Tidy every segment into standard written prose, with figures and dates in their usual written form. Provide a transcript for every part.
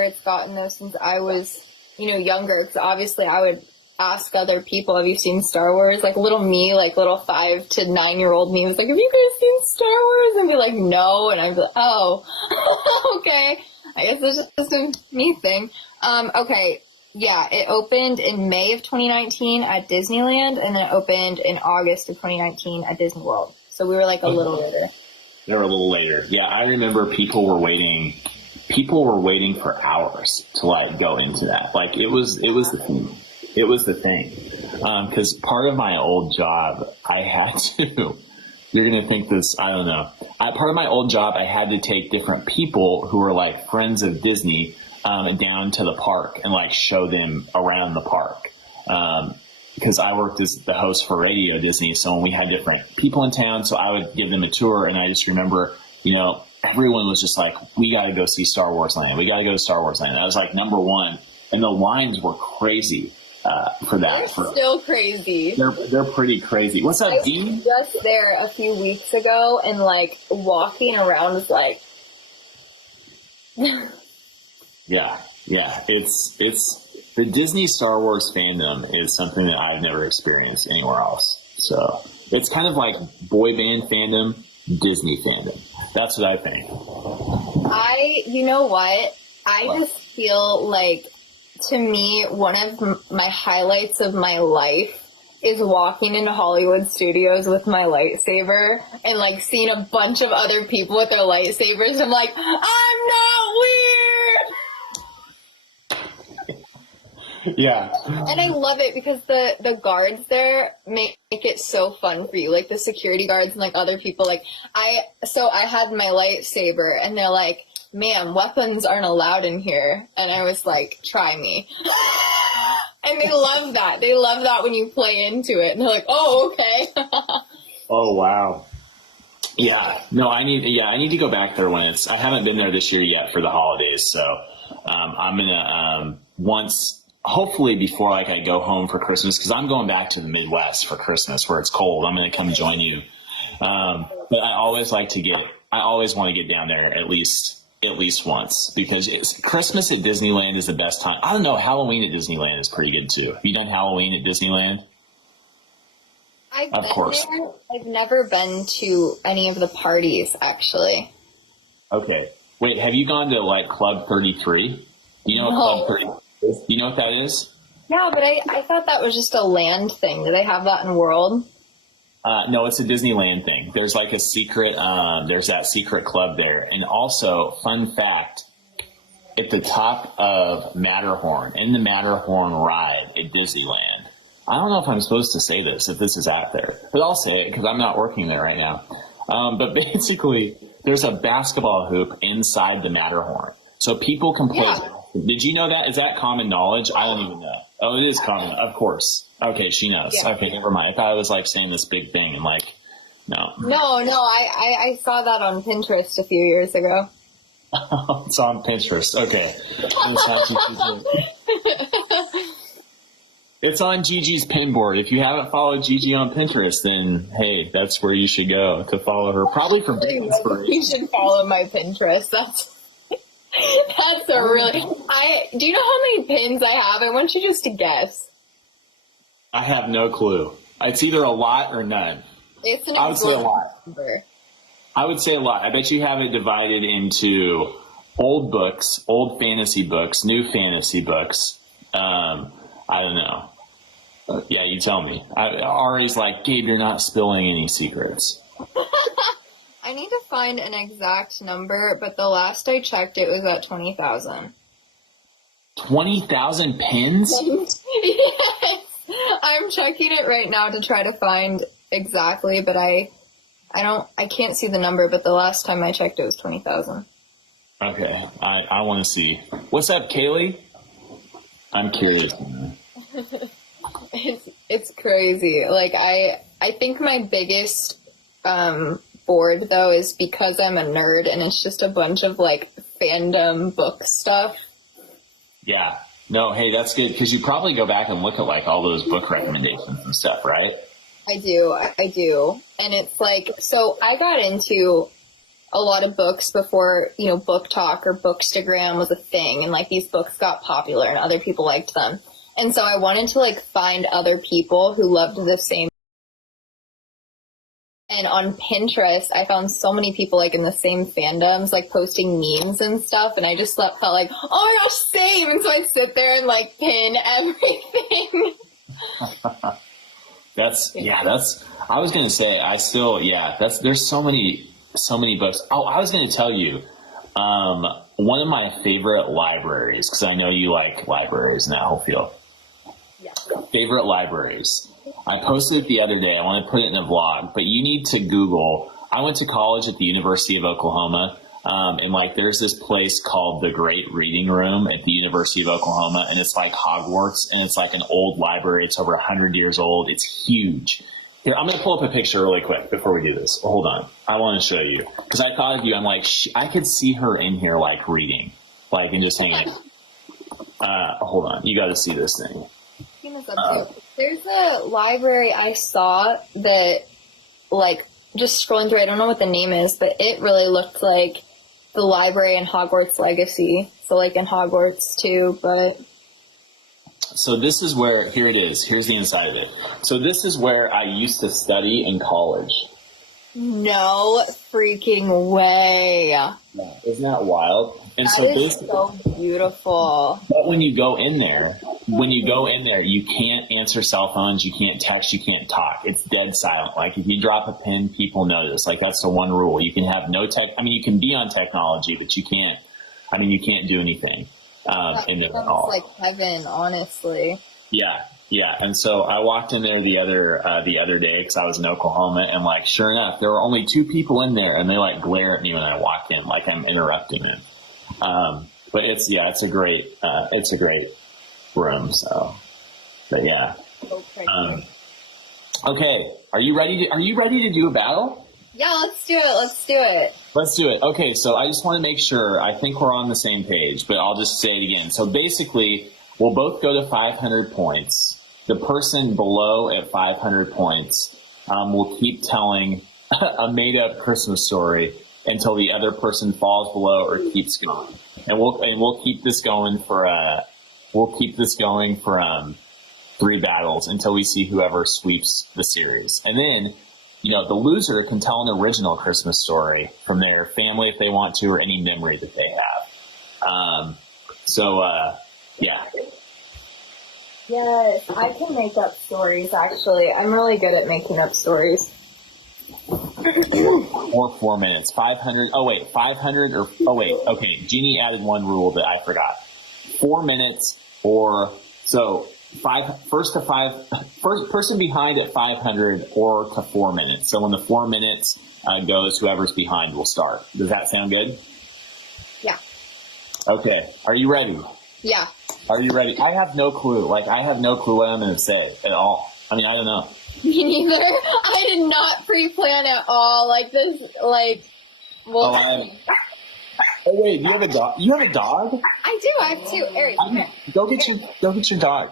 it's gotten though since I was, younger, because obviously I would ask other people, have you seen Star Wars? Like little me, like little 5 to 9-year-old me was like, have you guys seen Star Wars? And be like, no. And I'd be like, oh, okay. I guess it's just a me thing. Okay. Yeah, it opened in May of 2019 at Disneyland, and then it opened in August of 2019 at Disney World. So we were like a little later. They were a little later. Yeah, I remember people were waiting for hours to like go into that. Like it was the thing. It was the thing. Because part of my old job, I had to, you're going to think this, I don't know. Part of my old job, I had to take different people who were like friends of Disney down to the park and like show them around the park. Because I worked as the host for Radio Disney. So when we had different people in town, so I would give them a tour. And I just remember, everyone was just like, we got to go see Star Wars Land. We got to go to Star Wars Land. I was like number one. And the lines were crazy. For that. They're still crazy. They're pretty crazy. What's up, Dean? I was just there a few weeks ago, and like walking around is like. Yeah. It's the Disney Star Wars fandom is something that I've never experienced anywhere else. So it's kind of like boy band fandom, Disney fandom. That's what I think. You know what? I just feel like, to me, one of my highlights of my life is walking into Hollywood studios with my lightsaber and like seeing a bunch of other people with their lightsabers. I'm like, I'm not weird. Yeah. And I love it because the guards there make it so fun for you. Like the security guards and like other people. Like I had my lightsaber and they're like, ma'am, weapons aren't allowed in here. And I was like, try me. And they love that. They love that when you play into it. And they're like, oh, okay. Oh, wow. Yeah. No, I need to go back there when I haven't been there this year yet for the holidays. So I'm going to hopefully before like I go home for Christmas, because I'm going back to the Midwest for Christmas where it's cold. I'm going to come join you. But I always want to get down there at least once, because Christmas at Disneyland is the best time. I don't know, Halloween at Disneyland is pretty good too. Have you done Halloween at Disneyland? Of course. I've never been to any of the parties, actually. Okay. Wait, have you gone to like Club 33? Do you know what Club 33 is? Do you know what that is? No, but I thought that was just a land thing. Do they have that in World? No, it's a Disneyland thing. There's like a secret, there's that secret club there. And also, fun fact, at the top of Matterhorn, in the Matterhorn ride at Disneyland, I don't know if I'm supposed to say this, if this is out there, but I'll say it because I'm not working there right now. But basically, there's a basketball hoop inside the Matterhorn. So people can play. Yeah. Did you know that? Is that common knowledge? I don't even know. Oh, it is common. Of course. Okay, she knows. Yeah. Okay, never mind. I thought I was like saying this big thing and like, no. No, I saw that on Pinterest a few years ago. It's on Pinterest. Okay. It's on Gigi's pin board. If you haven't followed Gigi on Pinterest, then hey, that's where you should go to follow her. Probably for big inspiration. You should follow my Pinterest. That's a really. Do you know how many pins I have? I want you just to guess. I have no clue. It's either a lot or none. It's an I would say a lot. Number. I would say a lot. I bet you have it divided into old books, old fantasy books, new fantasy books. I don't know. Yeah, you tell me. Ari's like, Gabe, you're not spilling any secrets. I need to find an exact number, but the last I checked, it was at 20,000. 20,000 pins? Yes. I'm checking it right now to try to find exactly, but I can't see the number, but the last time I checked, it was 20,000. Okay. I want to see. What's up, Kaylee? I'm curious. It's crazy. Like, I think my biggest board, though, is because I'm a nerd and it's just a bunch of, like, fandom book stuff. Yeah. No, hey, that's good, because you probably go back and look at, like, all those book recommendations and stuff, right? I do. And it's like, so I got into a lot of books before, Book Talk or Bookstagram was a thing, and like these books got popular and other people liked them. And so I wanted to like find other people who loved the same. And on Pinterest, I found so many people like in the same fandoms, like posting memes and stuff. And I just felt like, oh my gosh, same. And so I'd sit there and like pin everything. I was going to say, there's so many books. Oh, I was going to tell you, one of my favorite libraries, because I know you like libraries in that whole field. Yeah. Favorite libraries. I posted it the other day. I want to put it in a vlog, but you need to Google. I went to college at the University of Oklahoma, and like there's this place called the Great Reading Room at the University of Oklahoma, and it's like Hogwarts, and it's like an old library. It's over 100 years old. It's huge. Here, I'm going to pull up a picture really quick before we do this. Hold on. I want to show you because I thought of you. I'm like, I could see her in here like reading, like and just hanging. Hold on. You got to see this thing. There's a library I saw that, like, just scrolling through, I don't know what the name is, but it really looked like the library in Hogwarts Legacy. So, like, in Hogwarts, too, but... So this is where, here it is. Here's the inside of it. So this is where I used to study in college. No freaking way. Yeah, isn't that wild? And that so is basically, so beautiful. But when you go in there, you can't answer cell phones, you can't text, you can't talk. It's dead silent. Like if you drop a pin, people notice. Like that's the one rule. You can have no tech. I mean, you can be on technology, but you can't. I mean, you can't do anything in there at all. It's like heaven, honestly. Yeah. Yeah, and so I walked in there the other day because I was in Oklahoma, and like sure enough, there were only 2 people in there, and they like glare at me when I walk in, like I'm interrupting them. But it's a great room. So, but yeah. Okay, are you ready to do a battle? Yeah, let's do it. Let's do it. Okay, so I just want to make sure. I think we're on the same page, but I'll just say it again. So basically, we'll both go to 500 points. The person below at 500 points will keep telling a made-up Christmas story until the other person falls below or keeps going. And we'll keep this going for 3 battles until we see whoever sweeps the series. And then, the loser can tell an original Christmas story from their family if they want to, or any memory that they have. Yeah. Yes, I can make up stories, actually. I'm really good at making up stories. Or 4 minutes. 500. Oh, wait. 500 or... Oh, wait. Okay. Jeannie added one rule that I forgot. 4 minutes or... So, first person behind at 500 or to 4 minutes. So when the 4 minutes goes, whoever's behind will start. Does that sound good? Yeah. Okay. Are you ready? Yeah. Are you ready? I have no clue. Like, I have no clue what I'm going to say at all. I mean, I don't know. Me neither. I did not pre-plan at all. Like this, like... Well, oh, wait. You have a dog? You have a dog? I do. I have 2. Aries, come here. Go get your dog.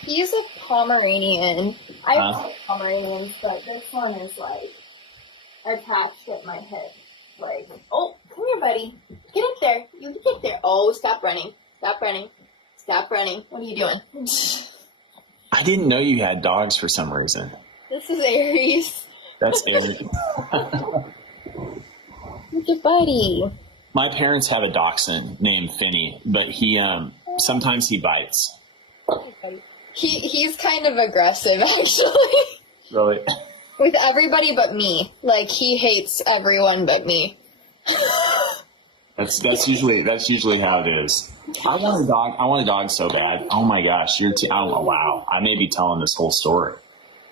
He's a Pomeranian. I have 2 Pomeranians, but this one is, like, attached at my hip. Like, oh, come here, buddy. Get up there. You can get there. Oh, stop running. Stop running. Stop running. What are you doing? I didn't know you had dogs for some reason. This is Aries. That's Aries. Look at buddy. My parents have a dachshund named Finney, but sometimes he bites. He's kind of aggressive, actually. Really? With everybody but me. Like, he hates everyone but me. That's usually how it is. I want a dog so bad. Oh my gosh, oh wow. I may be telling this whole story.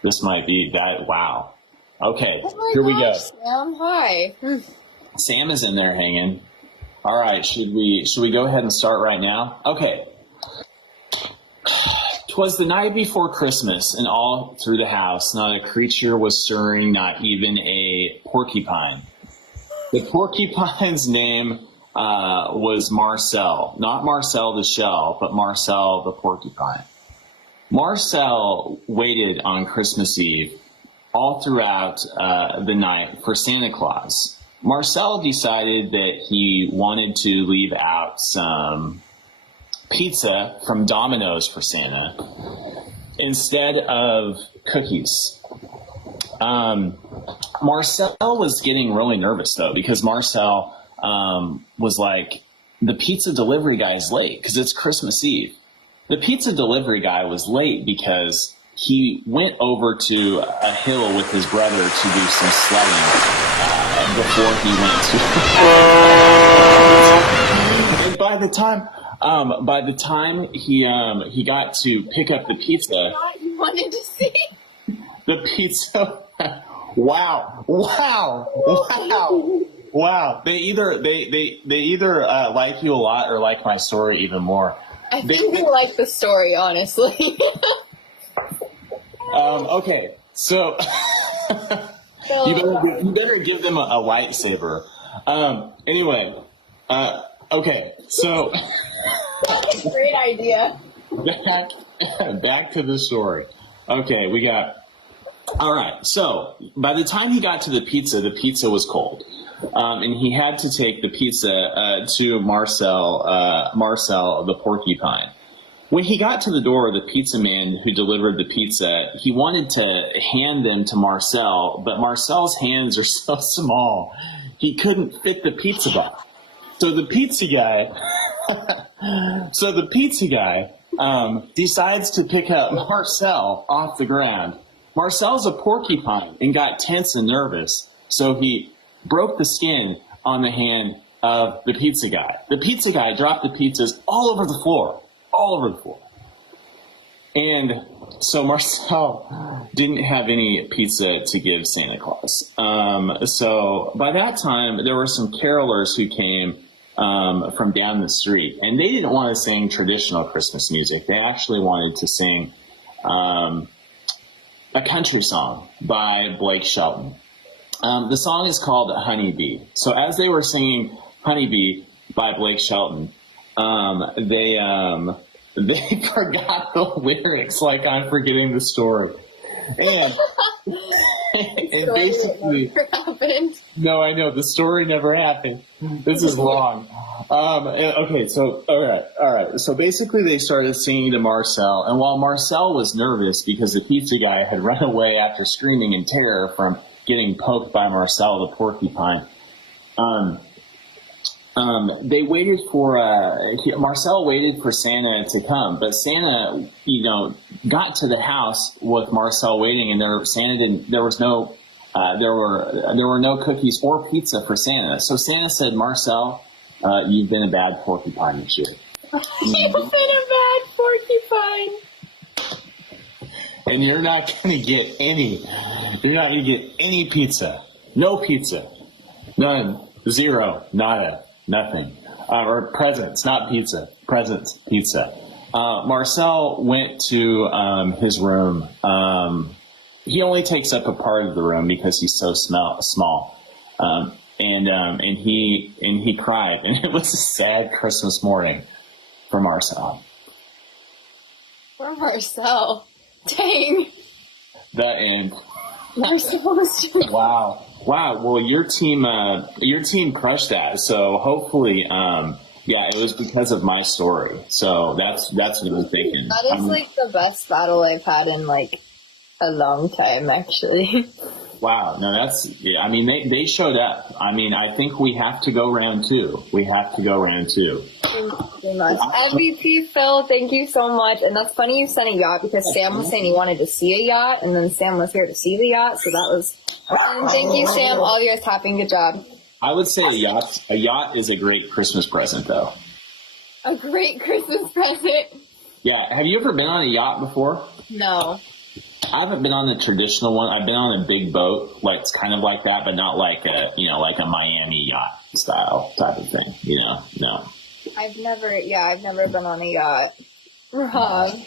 This might be that. Wow. Okay, here we go. Sam, hi. Sam is in there hanging. All right, should we go ahead and start right now? Okay. 'Twas the night before Christmas, and all through the house not a creature was stirring, not even a porcupine. The porcupine's name was Marcel. Not Marcel the shell, but Marcel the porcupine. Marcel waited on Christmas Eve all throughout the night for Santa Claus. Marcel decided that he wanted to leave out some pizza from Domino's for Santa instead of cookies. Marcel was getting really nervous though, because Marcel was like, the pizza delivery guy is late because it's Christmas Eve. The pizza delivery guy was late because he went over to a hill with his brother to do some sledding before he went to. And by the time he got to pick up the pizza, You wanted to see? the pizza. Wow! They either like you a lot or like my story even more. I think we like the story, honestly. Okay, so you better give them a lightsaber. Anyway, okay, so Great idea. back to the story. Okay, all right, so by the time he got to the pizza was cold. And he had to take the pizza to Marcel the porcupine. When he got to the door, the pizza man who delivered the pizza, he wanted to hand them to Marcel, but Marcel's hands are so small, he couldn't fit the pizza box. So the pizza guy decides to pick up Marcel off the ground. Marcel's a porcupine and got tense and nervous, so he broke the skin on the hand of the pizza guy. The pizza guy dropped the pizzas all over the floor. And so Marcel didn't have any pizza to give Santa Claus. So by that time, there were some carolers who came from down the street, and they didn't want to sing traditional Christmas music. They actually wanted to sing a country song by Blake Shelton. The song is called Honeybee. So as they were singing Honeybee by Blake Shelton, they forgot the lyrics like I'm forgetting the story. And basically, happened. no, I know the story never happened. This is long. Okay, so all right. So basically, they started singing to Marcel, and while Marcel was nervous because the pizza guy had run away after screaming in terror from getting poked by Marcel the porcupine, they waited for Marcel waited for Santa to come, but Santa, got to the house with Marcel waiting, and there were no cookies or pizza for Santa. So Santa said, "Marcel, you've been a bad porcupine this year. You've been a bad porcupine. And you're not going to get any. You're not going to get any pizza. No pizza. None. Zero. Nada. Nothing. Or presents, not pizza. Presents, pizza." Marcel went to his room. He only takes up a part of the room because he's so small. And he cried, and it was a sad Christmas morning for Marcel. Poor Marcel. Dang. That end. Marcel was doing. Wow. Well, your team crushed that. So hopefully, it was because of my story. So that's what I'm thinking. That is like the best battle I've had in like a long time, actually. Wow. No, they showed up. I mean, I think we have to go round two. Thank you so much. MVP Phil, thank you so much. And that's funny you sent a yacht because Sam was saying he wanted to see a yacht, and then Sam was here to see the yacht, so that was. And thank you, Sam. All yours happened. Good job. I would say a yacht is a great Christmas present, though. A great Christmas present. Yeah. Have you ever been on a yacht before? No. I haven't been on the traditional one. I've been on a big boat, like it's kind of like that, but not like a Miami yacht style type of thing. No. I've never been on a yacht. Rob.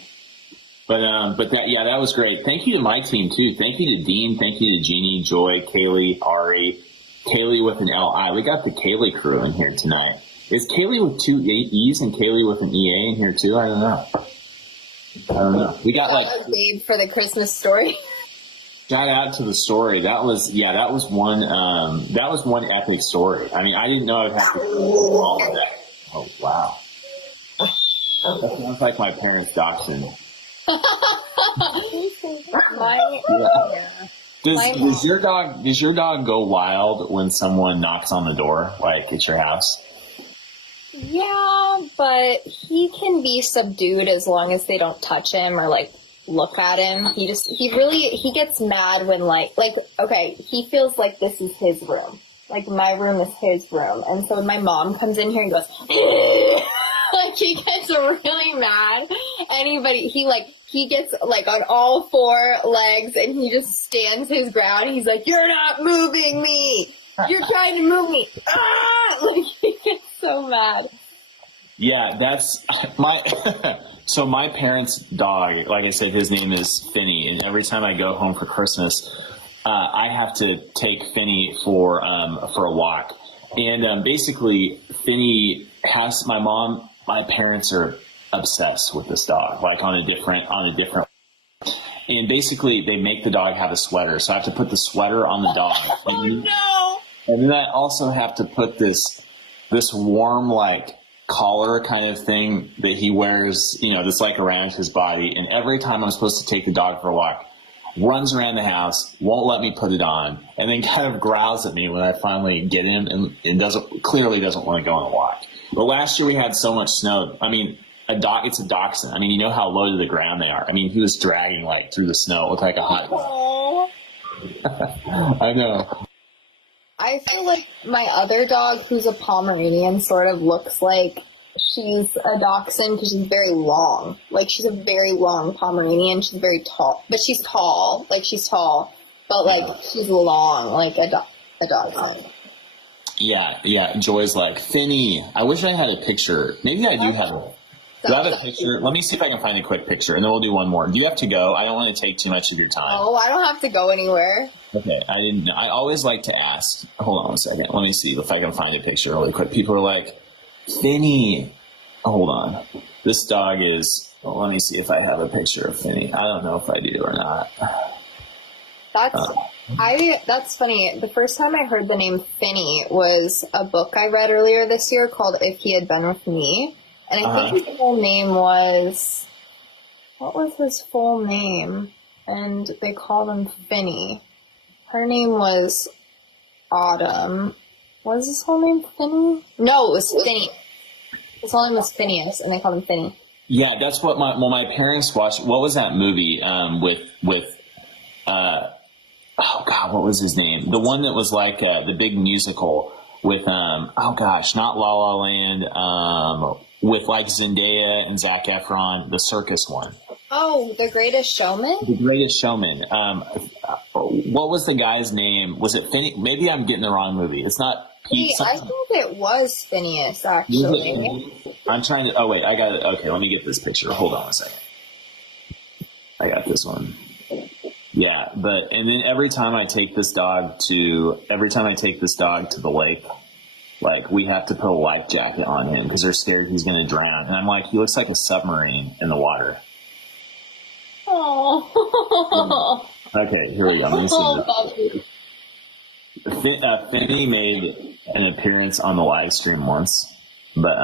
But that was great. Thank you to my team too. Thank you to Dean. Thank you to Jeannie, Joy, Kaylee, Ari, Kaylee with an L-I. We got the Kaylee crew in here tonight. Is Kaylee with two E's and Kaylee with an EA in here too? I don't know. We got like Babe for the Christmas story. Shout out to the story. That was one epic story. I mean, I didn't know I'd have to do all of that. Oh wow. That sounds like my parents' dachshund. My, Does your dog go wild when someone knocks on the door, like at your house? yeah, but he can be subdued as long as they don't touch him or like look at him. He gets mad when okay, he feels like this is his room. Like my room is his room. And so when my mom comes in here and goes, like he gets really mad. He gets like on all four legs and he just stands his ground. He's like, "You're not moving me. You're trying to move me." Ah! Like he gets so mad. Yeah, that's my. So my parents' dog, like I said, his name is Finney, and every time I go home for Christmas, I have to take Finney for a walk. And basically, Finney has my parents are obsessed with this dog, like on a different. And basically, they make the dog have a sweater, so I have to put the sweater on the dog. Oh no! And then I also have to put this warm like collar kind of thing that he wears, that's like around his body. And every time I'm supposed to take the dog for a walk, runs around the house, won't let me put it on, and then kind of growls at me when I finally get him and clearly doesn't want to go on a walk. But last year we had so much snow. I mean, it's a dachshund. I mean, you know how low to the ground they are. I mean, he was dragging like through the snow. It looked like a hot dog. I know. I feel like my other dog, who's a Pomeranian, sort of looks like she's a dachshund because she's very long. Like, she's a very long Pomeranian. She's very tall. But she's tall. Like, she's tall. But, like, she's long, like a dachshund. Yeah. Joy's like, Finney, I wish I had a picture. Maybe I do have a... Do I have a picture? Let me see if I can find a quick picture, and then we'll do one more. Do you have to go? I don't want to take too much of your time. Oh, I don't have to go anywhere. Okay, I didn't. I always like to ask. Hold on a second. Let me see if I can find a picture really quick. People are like, Finney. Hold on. This dog is. Well, let me see if I have a picture of Finney. I don't know if I do or not. That's funny. The first time I heard the name Finney was a book I read earlier this year called If He Had Been With Me. And I think his full name was, what was his full name? And they called him Finney. Her name was Autumn. Was his whole name Finney? No, it was Finney. His whole name was Phineas, and they called him Finney. Yeah, that's what my parents watched. What was that movie with oh God, what was his name? The one that was like the big musical with oh gosh, not La La Land. With like Zendaya and Zac Efron, the circus one. Oh, The Greatest Showman? The Greatest Showman. What was the guy's name? Was it Phineas? Maybe I'm getting the wrong movie. It's not Pete. I think it was Phineas, actually. I'm trying to. Oh wait, I got it. Okay, let me get this picture. Hold on a second. I got this one. Yeah, and then every time I take this dog to the lake, like, we have to put a life jacket on him because they're scared he's going to drown. And I'm like, he looks like a submarine in the water. Oh. Okay, here we go. Let me see. Finney made an appearance on the live stream once, but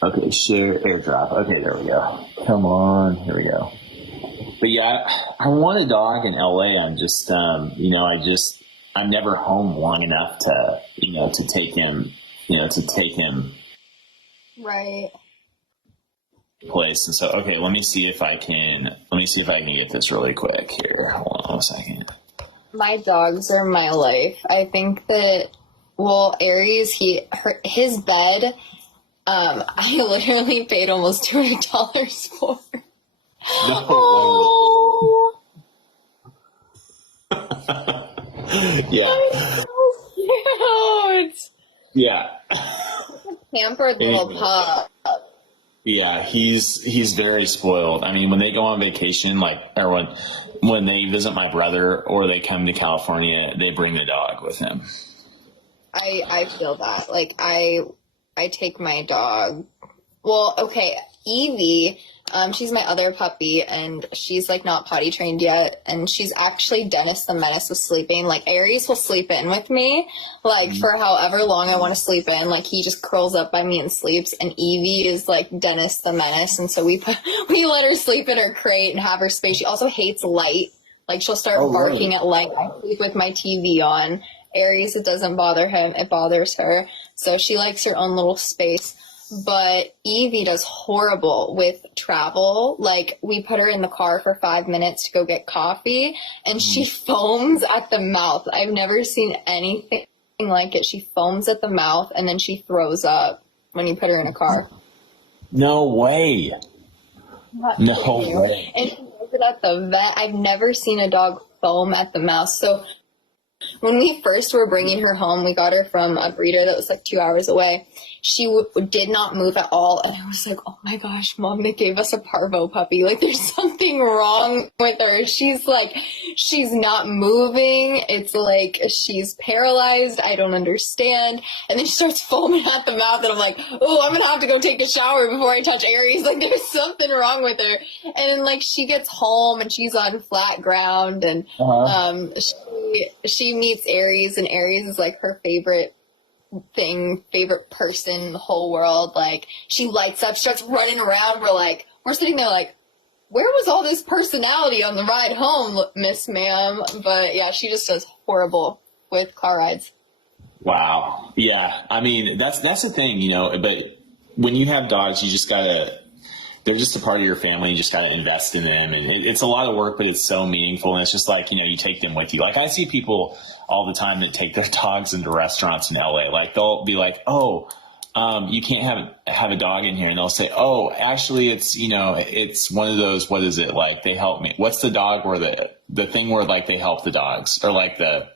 okay, share airdrop. Okay, there we go. Come on, here we go. But yeah, I want a dog in LA. I'm just, I'm never home long enough to take him Right. place. And so, okay, let me see if I can get this really quick here. Hold on a second. My dogs are my life. I think that, well, Aries, his bed, I literally paid almost $200 for. No. Oh. Yeah. So cute. Yeah. Pampered little pup. Yeah, he's very spoiled. I mean, when they go on vacation, or when they visit my brother or they come to California, they bring the dog with him. I feel that. Like, I take my dog. Well, okay, Evie, She's my other puppy, and she's like not potty trained yet, and she's actually Dennis the Menace with sleeping. Like Aries will sleep in with me, like for however long I want to sleep in. Like he just curls up by me and sleeps. And Evie is like Dennis the Menace, and so we let her sleep in her crate and have her space. She also hates light. Like she'll start barking really? at light. I sleep with my TV on. Aries, it doesn't bother him. It bothers her. So she likes her own little space. But Evie does horrible with travel. Like we put her in the car for 5 minutes to go get coffee, and she foams at the mouth. I've never seen anything like it. She foams at the mouth, and then she throws up when you put her in a car. No way. No way. And she does it at the vet. I've never seen a dog foam at the mouth. So when we first were bringing her home, we got her from a breeder that was like 2 hours away. She did not move at all. And I was like, oh my gosh, Mom, they gave us a parvo puppy. Like there's something wrong with her. She's not moving. It's like she's paralyzed. I don't understand. And then she starts foaming at the mouth. And I'm like, oh, I'm going to have to go take a shower before I touch Aries. Like there's something wrong with her. And then like she gets home and she's on flat ground. And she meets Aries, and Aries is like her favorite person in the whole world. Like she lights up, starts running around. We're sitting there like, where was all this personality on the ride home, Miss Ma'am? But yeah, she just does horrible with car rides. Wow. Yeah. I mean, that's the thing, but when you have dogs, you just gotta, they're just a part of your family. You just got to invest in them. And it's a lot of work, but it's so meaningful. And it's just like, you take them with you. Like I see people all the time that take their dogs into restaurants in LA. Like they'll be like, oh, you can't have a dog in here. And they'll say, oh, actually it's, it's one of those, what is it? Like they help me. What's the dog where the thing where like they help the dogs, or like the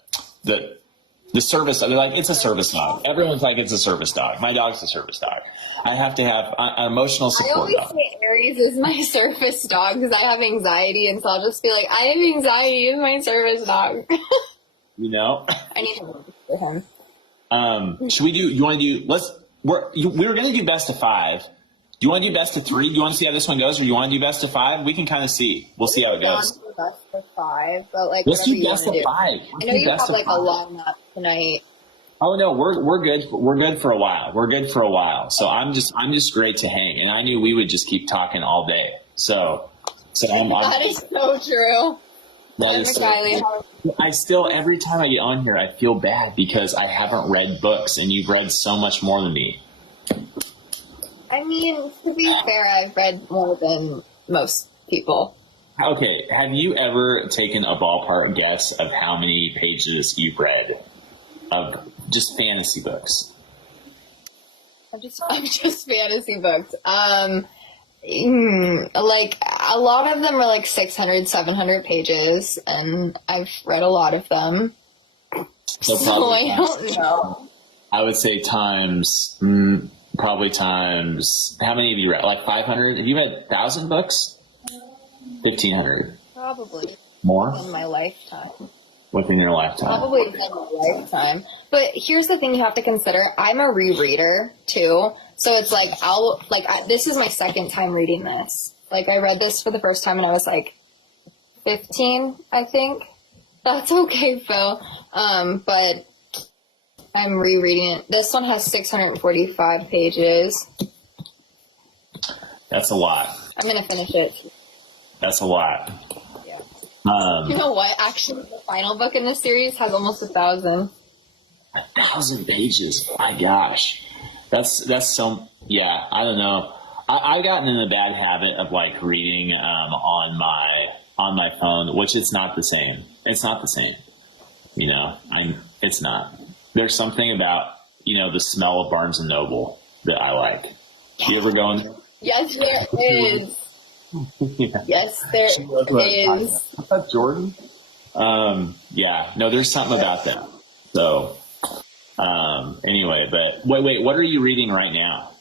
service? They're like, it's a service dog. Everyone's like, it's a service dog. My dog's a service dog. I have to have an emotional support dog. I always say Aries is my service dog because I have anxiety, and so I'll just be like, I have anxiety, is my service dog. I need to work for him. Should we do, you want to do, we were going to do best of 5. Do you want to do best of 3? Do you want to see how this one goes, or do you want to do best of 5? We can kind of see. We'll see how it goes. Best of 5, but like, let's do best of 5. I know you have like a lineup tonight. Oh no, we're good. We're good for a while. We're good for a while. So I'm just great to hang, and I knew we would just keep talking all day. So that is so true. That is so, every time I get on here, I feel bad because I haven't read books, and you've read so much more than me. I mean, to be fair, I've read more than most people. Okay, have you ever taken a ballpark guess of how many pages you've read of just fantasy books? I'm just fantasy books. Like a lot of them are like 600, 700 pages, and I've read a lot of them. So I don't know. I would say probably times, how many have you read? Like 500? Have you read 1,000 books? 1,500? Probably. More? In my lifetime. Within your lifetime? Probably in my lifetime. But here's the thing you have to consider. I'm a rereader, too. So it's like, this is my second time reading this. Like, I read this for the first time when I was like 15, I think. That's okay, Phil. But I'm rereading it. This one has 645 pages. That's a lot. I'm going to finish it. That's a lot. Yeah. You know what? Actually, the final book in this series has almost 1,000. 1,000 pages. My gosh. That's so, yeah, I don't know. I've gotten in a bad habit of like reading on my phone, which it's not the same. It's not the same. It's not. There's something about, the smell of Barnes and Noble that I like. You ever go in there? Yes, there is. Yeah. Yes, there is. What's up, Jordan? Yeah, no, there's something about that. So, anyway, but wait, what are you reading right now?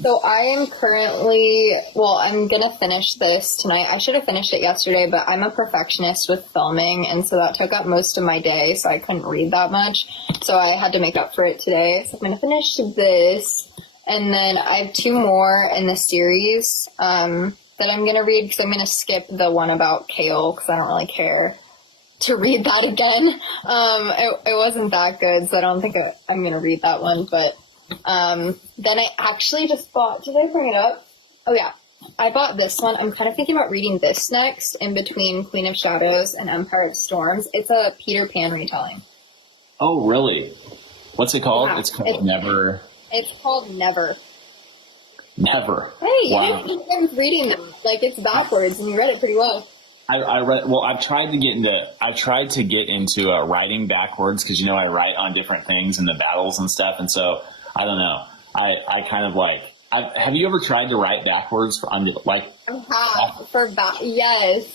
So I am currently, I'm going to finish this tonight. I should have finished it yesterday, but I'm a perfectionist with filming, and so that took up most of my day, so I couldn't read that much. So I had to make up for it today. So I'm going to finish this, And then I have two more in the series that I'm going to read because I'm going to skip the one about kale because I don't really care to read that again. It wasn't that good, so I don't think I'm going to read that one. But then I actually just bought, did I bring it up? Oh, yeah. I bought this one. I'm kind of thinking about reading this next in between Queen of Shadows and Empire of Storms. It's a Peter Pan retelling. Oh, really? What's it called? Yeah, it's called Never. It's called Never. Never. Hey, Wow. you didn't reading it. Like, it's backwards, and you read it pretty well. I read. Well, I've tried to get into writing backwards because I write on different things in the battles and stuff, and so I don't know. I kind of like. Have you ever tried to write backwards like? Yes.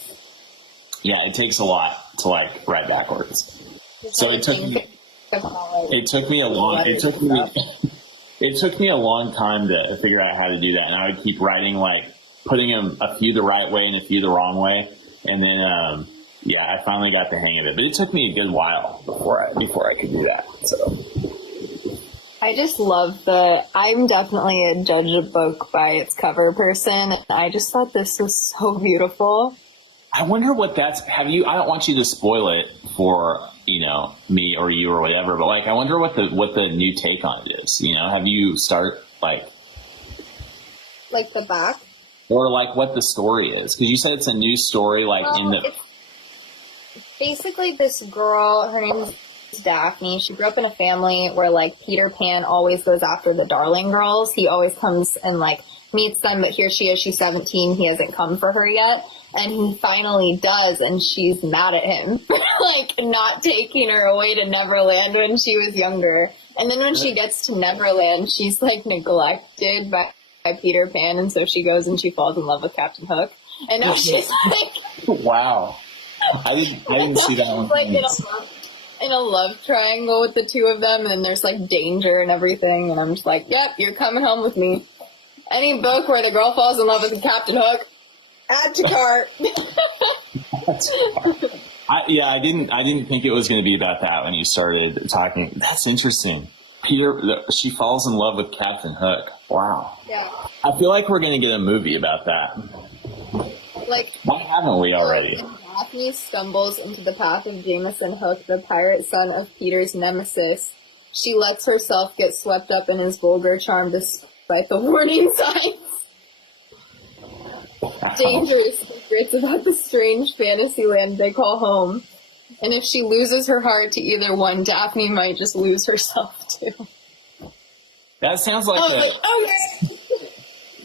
Yeah, it takes a lot to like write backwards. So it took me. It took me a long. It took me a long time to figure out how to do that, and I would keep writing like putting them a few the right way and a few the wrong way, and then I finally got the hang of it. But it took me a good while before I could do that. So I just love I'm definitely a judge a book by its cover person, and I just thought this was so beautiful. I wonder what I don't want you to spoil it for me or you or whatever, but like I wonder what the new take on it is. Have you start like the back, or like what the story is? Because you said it's a new story. Basically this girl, her name is Daphne. She grew up in a family where like Peter Pan always goes after the darling girls. He always comes and like meets them, but here she is, she's 17, he hasn't come for her yet, and he finally does, and she's mad at him for like not taking her away to Neverland when she was younger. And then when she gets to Neverland, she's like neglected by Peter Pan, and so she goes and she falls in love with Captain Hook, and now she's like wow, I didn't see that one. Like in a love triangle with the two of them, and then there's like danger and everything, and I'm just like, yep, you're coming home with me. Any book where the girl falls in love with Captain Hook, add to cart. I didn't think it was going to be about that when you started talking. That's interesting. She falls in love with Captain Hook. Wow. Yeah. I feel like we're going to get a movie about that. Like, why haven't we already? Daphne stumbles into the path of Jameson Hook, the pirate son of Peter's nemesis. She lets herself get swept up in his vulgar charm despite the warning signs. Wow. Dangerous secrets about the strange fantasy land they call home. And if she loses her heart to either one, Daphne might just lose herself too. That sounds like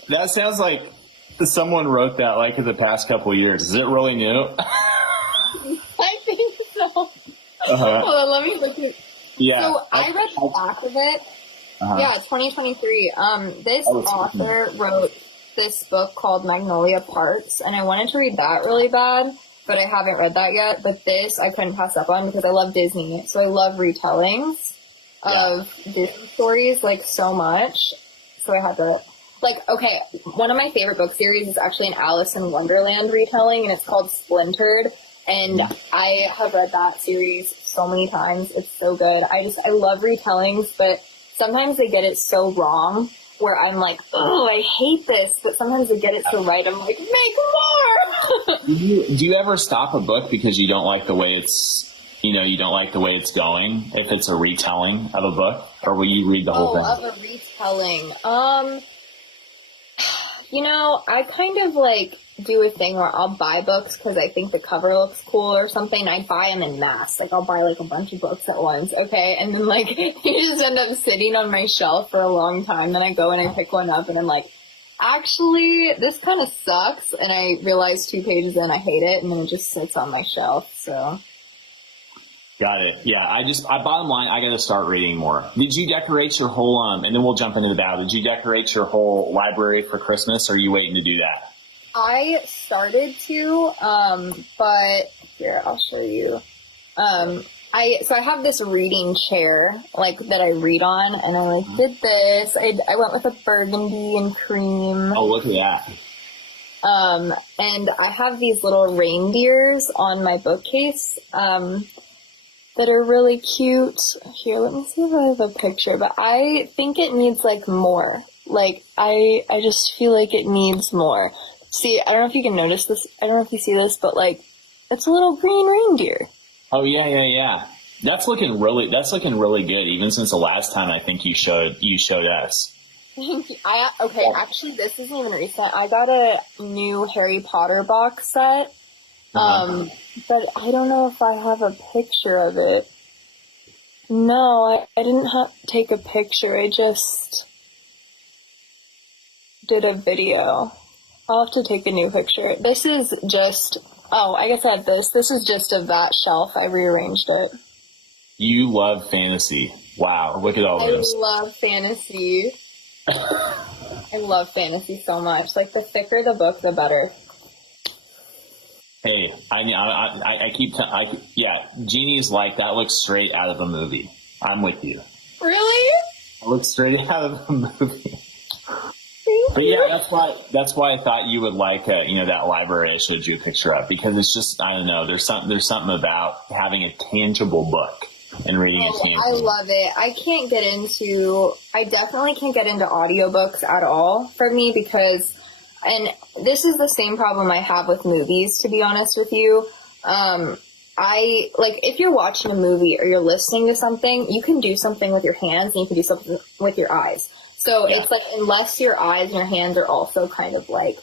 that sounds like someone wrote that like in the past couple of years. Is it really new? I think so. Uh-huh. Hold on, let me look at. Yeah. So I read the back of it. Uh-huh. Yeah, 2023. This author wrote this book called Magnolia Parks, and I wanted to read that really bad, but I haven't read that yet. But this I couldn't pass up on because I love Disney, so I love retellings of Disney stories like so much. So I had to okay, one of my favorite book series is actually an Alice in Wonderland retelling, and it's called Splintered. And I have read that series so many times. It's so good. I love retellings, but sometimes they get it so wrong where I'm like, oh, I hate this. But sometimes they get it so right. I'm like, make more. Do you ever stop a book because you don't like the way it's, you don't like the way it's going? If it's a retelling of a book, or will you read the whole thing? Oh, of a retelling. I kind of do a thing where I'll buy books because I think the cover looks cool or something. I buy them in mass. I'll buy a bunch of books at once, okay? And then they just end up sitting on my shelf for a long time. Then I go and I pick one up and I'm like, actually, this kind of sucks. And I realize 2 pages in I hate it, and then it just sits on my shelf, so. Got it. Yeah, bottom line, I got to start reading more. Did you decorate your whole, and then we'll jump into the battle. Did you decorate your whole library for Christmas, or are you waiting to do that? I started to, but here, I'll show you. I have this reading chair, that I read on, and I, did this. I went with a burgundy and cream. Oh, look at that. And I have these little reindeers on my bookcase, that are really cute. Here, let me see if I have a picture, but I think it needs more. Like, I just feel like it needs more. See, I don't know if you can notice this. I don't know if you see this, but like, it's a little green reindeer. Oh yeah. That's looking really good, even since the last time I think you showed us. Okay, actually, this isn't even recent. I got a new Harry Potter box set. But I don't know if I have a picture of it. No, I didn't take a picture. I just did a video. I'll have to take a new picture. This is just, I guess I have this. This is just of that shelf. I rearranged it. You love fantasy. Wow, look at all this. I love fantasy. I love fantasy so much. Like, the thicker the book, the better. Hey, Genie's like, that looks straight out of a movie. I'm with you. Really? It looks straight out of a movie. But yeah, that's why I thought you would like, that library I showed you a picture of, because it's just, I don't know, there's something about having a tangible book and reading a tangible I book. love it. I definitely can't get into audiobooks at all for me, because, and this is the same problem I have with movies, to be honest with you. If you're watching a movie or you're listening to something, you can do something with your hands and you can do something with your eyes. So It's like, unless your eyes and your hands are also kind of like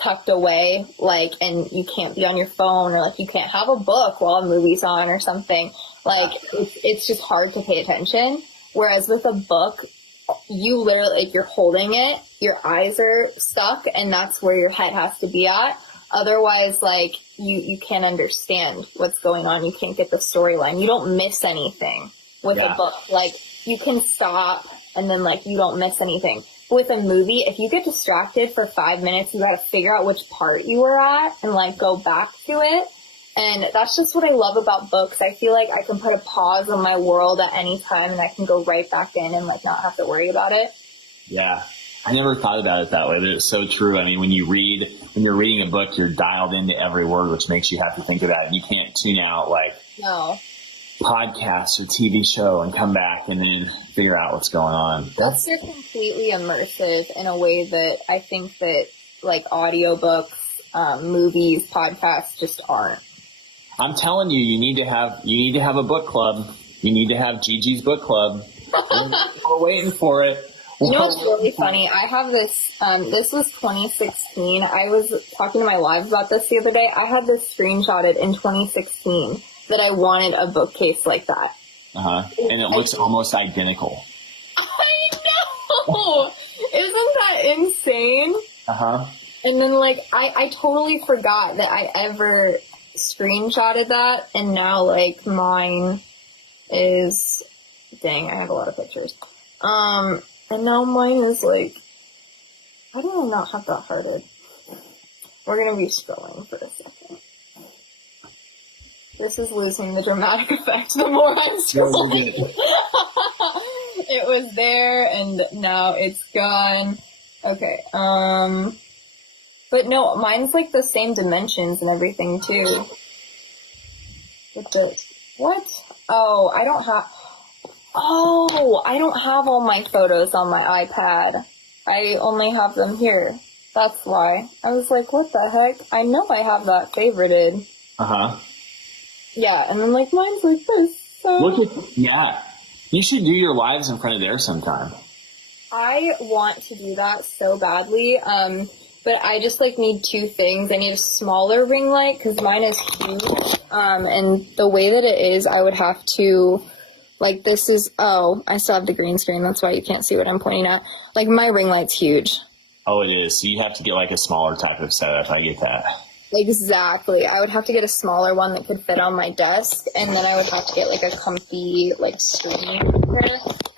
tucked away, like, and you can't be on your phone, or like you can't have a book while a movie's on or something, like, it's just hard to pay attention. Whereas with a book, you literally, like, you're holding it, your eyes are stuck, and that's where your head has to be at. Otherwise, like, you can't understand what's going on. You can't get the storyline. You don't miss anything with a book. Like, you can stop and then, like, you don't miss anything. With a movie, if you get distracted for 5 minutes, you gotta figure out which part you were at and, like, go back to it. And that's just what I love about books. I feel like I can put a pause on my world at any time and I can go right back in and, like, not have to worry about it. Yeah. I never thought about it that way, but it's so true. I mean, when you're reading a book, you're dialed into every word, which makes you have to think about it. You can't tune out, like, podcast or TV show and come back and then figure out what's going on. Books are completely immersive in a way that I think that, like, audiobooks, movies, podcasts just aren't. I'm telling you, you need to have a book club. You need to have Gigi's book club. We're waiting for it. You know what's really funny? I have this, this was 2016. I was talking to my live about this the other day. I had this screenshotted in 2016 that I wanted a bookcase like that. And it looks almost identical. I know! Isn't that insane? And then, like, I totally forgot that I ever screenshotted that, and now, like, mine is, dang, I have a lot of pictures. And now mine is, like, how do I not have that hearted? We're gonna be scrolling for a second. This is losing the dramatic effect the more I'm scrolling. It was there, and now it's gone. Okay, but no, mine's, like, the same dimensions and everything, too. What? Oh, I don't have all my photos on my iPad. I only have them here. That's why. I was like, what the heck? I know I have that favorited. Yeah, and then, like, mine's like this. So. You should do your lives in front of there sometime. I want to do that so badly, but I just, like, need two things. I need a smaller ring light, because mine is huge, and the way that it is, I would have to, like, this is, I still have the green screen, that's why you can't see what I'm pointing at. Like, my ring light's huge. Oh, it is. So you have to get, like, a smaller type of setup. I get that. Exactly. I would have to get a smaller one that could fit on my desk, and then I would have to get, like, a comfy, like, screen here.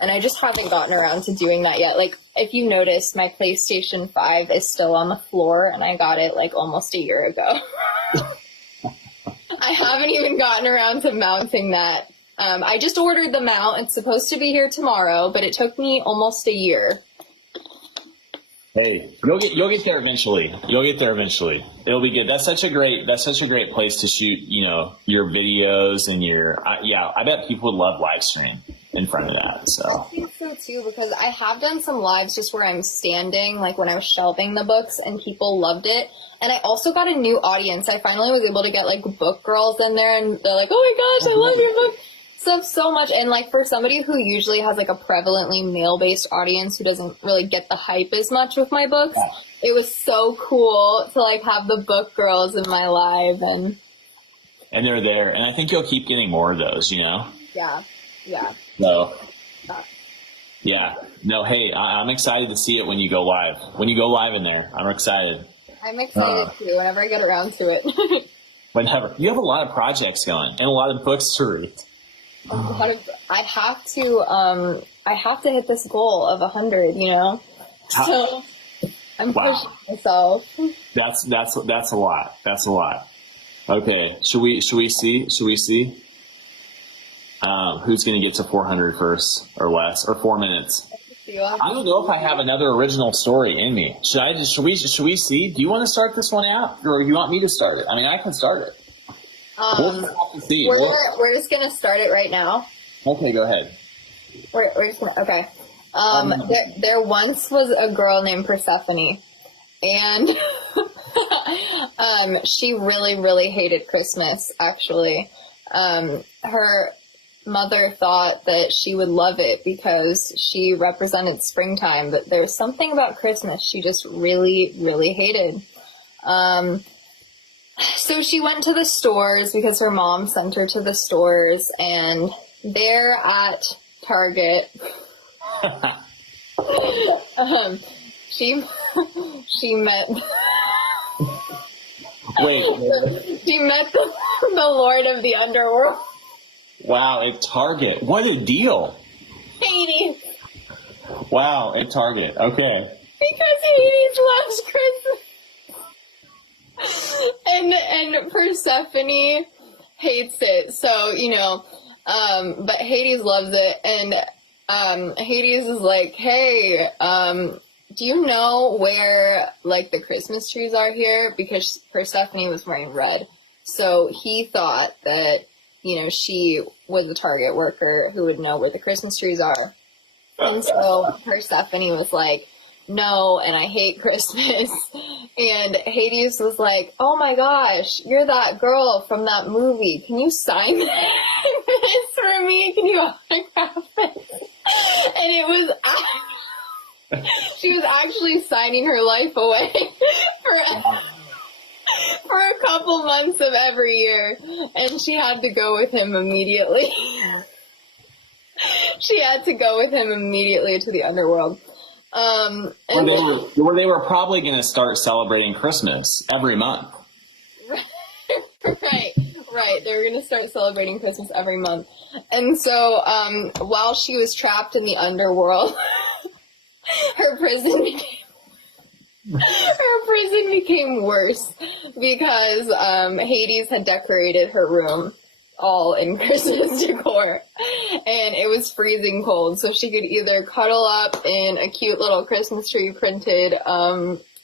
And I just haven't gotten around to doing that yet. Like, if you notice, my PlayStation 5 is still on the floor, and I got it, like, almost a year ago. I haven't even gotten around to mounting that. I just ordered the mount. It's supposed to be here tomorrow, but it took me almost a year. Hey, you'll get there eventually. It'll be good. That's such a great place to shoot, your videos and I bet people would love live stream. in front of that. I So think so too, because I have done some lives just where I'm standing, like when I was shelving the books, and people loved it. And I also got a new audience. I finally was able to get like book girls in there, and they're like, "Oh my gosh, I love your book stuff so much." And like for somebody who usually has like a prevalently male-based audience who doesn't really get the hype as much with my books, it was so cool to like have the book girls in my live, and they're there, and I think you'll keep getting more of those. yeah. So. Yeah. No, hey, I'm excited to see it when you go live. When you go live in there, I'm excited. I'm excited too, whenever I get around to it. Whenever. You have a lot of projects going and a lot of books to read. I have to hit this goal of 100, So I'm pushing myself. That's a lot. That's a lot. Okay. Should we see? Who's going to get to 400 first or less, or 4 minutes? I don't know if I have another original story in me. Should we see? Do you want to start this one out, or you want me to start it? I mean, I can start it. We'll just have to see. We're just gonna start it right now. Okay, go ahead. We're just gonna. Okay. There once was a girl named Persephone, and she really, really hated Christmas. Actually, her mother thought that she would love it because she represented springtime, but there was something about Christmas she just really, really hated. So she went to the stores because her mom sent her to the stores, and there at Target, she met. She met the Lord of the Underworld. Wow, at Target. What a deal. Hades. Wow, at Target. Okay. Because Hades loves Christmas. And Persephone hates it. So, but Hades loves it. And Hades is like, hey, do you know where, like, the Christmas trees are here? Because Persephone was wearing red. So he thought that, she was a Target worker who would know where the Christmas trees are. And so Persephone was like, no, and I hate Christmas. And Hades was like, oh my gosh, you're that girl from that movie. Can you sign this for me? Can you autograph it? And it was, she was actually signing her life away for a couple months of every year, and she had to go with him immediately. She had to go with him immediately to the underworld. Where they were probably going to start celebrating Christmas every month. Right. They were going to start celebrating Christmas every month. And so while she was trapped in the underworld, her prison became worse because Hades had decorated her room all in Christmas decor, and it was freezing cold, so she could either cuddle up in a cute little Christmas tree printed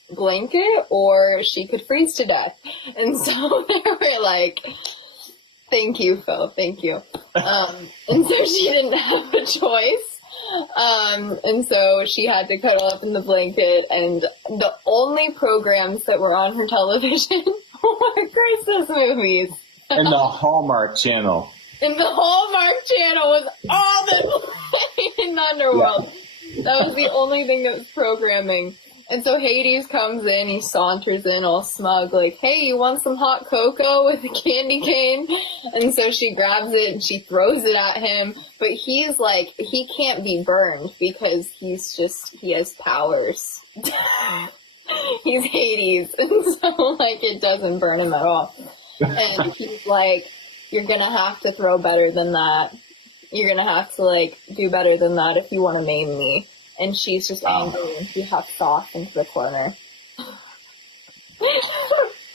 blanket, or she could freeze to death. And so they were like, thank you, Phil, thank you. And so she didn't have a choice. And so she had to cuddle up in the blanket, and the only programs that were on her television were Christmas movies. And the Hallmark Channel. And the Hallmark Channel was all that played in the underworld. Yeah. That was the only thing that was programming. And so Hades comes in, he saunters in all smug, like, hey, you want some hot cocoa with a candy cane? And so she grabs it and she throws it at him. But he's like, he can't be burned because he has powers. He's Hades. And so, like, it doesn't burn him at all. And he's like, you're going to have to throw better than that. You're going to have to, like, do better than that if you want to maim me. And she's just angry, and she huffs off into the corner.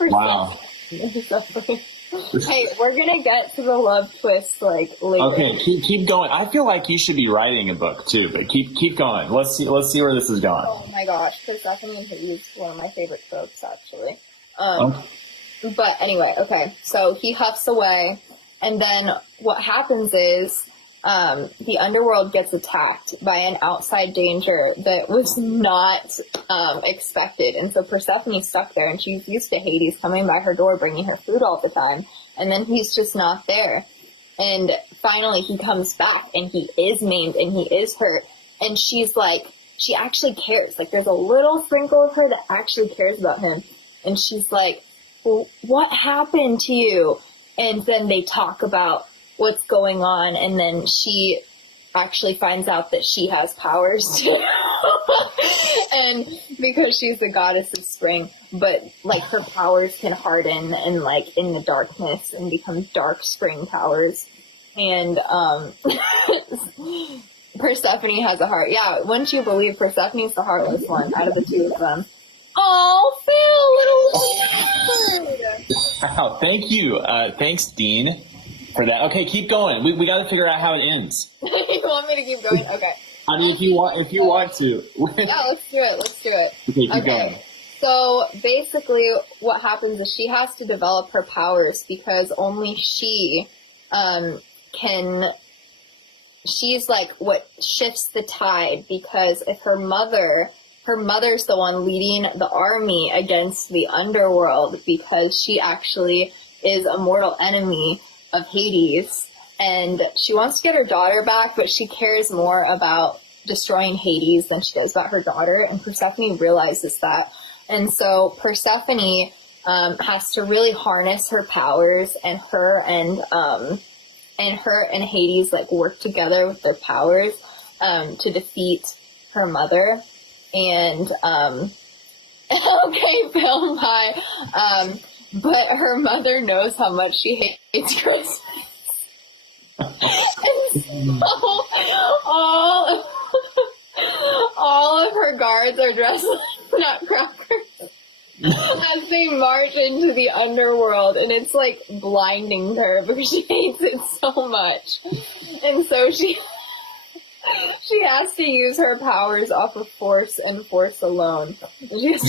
Wow. Hey, we're gonna get to the love twist, like, later. Okay, keep going. I feel like you should be writing a book too, but keep going. Let's see where this is going. Oh my gosh, Persephone and Hades, one of my favorite tropes, actually. Okay. But anyway, okay, so he huffs away, and then what happens is, the underworld gets attacked by an outside danger that was not expected. And so Persephone's stuck there, and she's used to Hades coming by her door bringing her food all the time. And then he's just not there. And finally he comes back, and he is maimed, and he is hurt. And she's like, she actually cares. Like, there's a little sprinkle of her that actually cares about him. And she's like, well, what happened to you? And then they talk about what's going on, and then she actually finds out that she has powers too. And because she's the goddess of spring, but like her powers can harden and like in the darkness and become dark spring powers. And Persephone has a heart. Yeah, wouldn't you believe Persephone's the heartless one out of the two of them? Oh, Phil, little weird. Wow, thank you. Thanks, Dean, for that. Okay, keep going. We got to figure out how it ends. You want me to keep going? Okay. I mean, if you want to. Yeah, let's do it. Okay, keep going. So basically what happens is she has to develop her powers because only she she's like what shifts the tide, because if her mother's the one leading the army against the underworld, because she actually is a mortal enemy of Hades, and she wants to get her daughter back, but she cares more about destroying Hades than she does about her daughter, and Persephone realizes that. And so Persephone has to really harness her powers, and her and Hades like work together with their powers to defeat her mother. And okay, Phil, bye. But her mother knows how much she hates Christmas. And so all of her guards are dressed like nutcrackers as they march into the underworld, and it's like blinding her because she hates it so much. And so she has to use her powers off of force and force alone. She has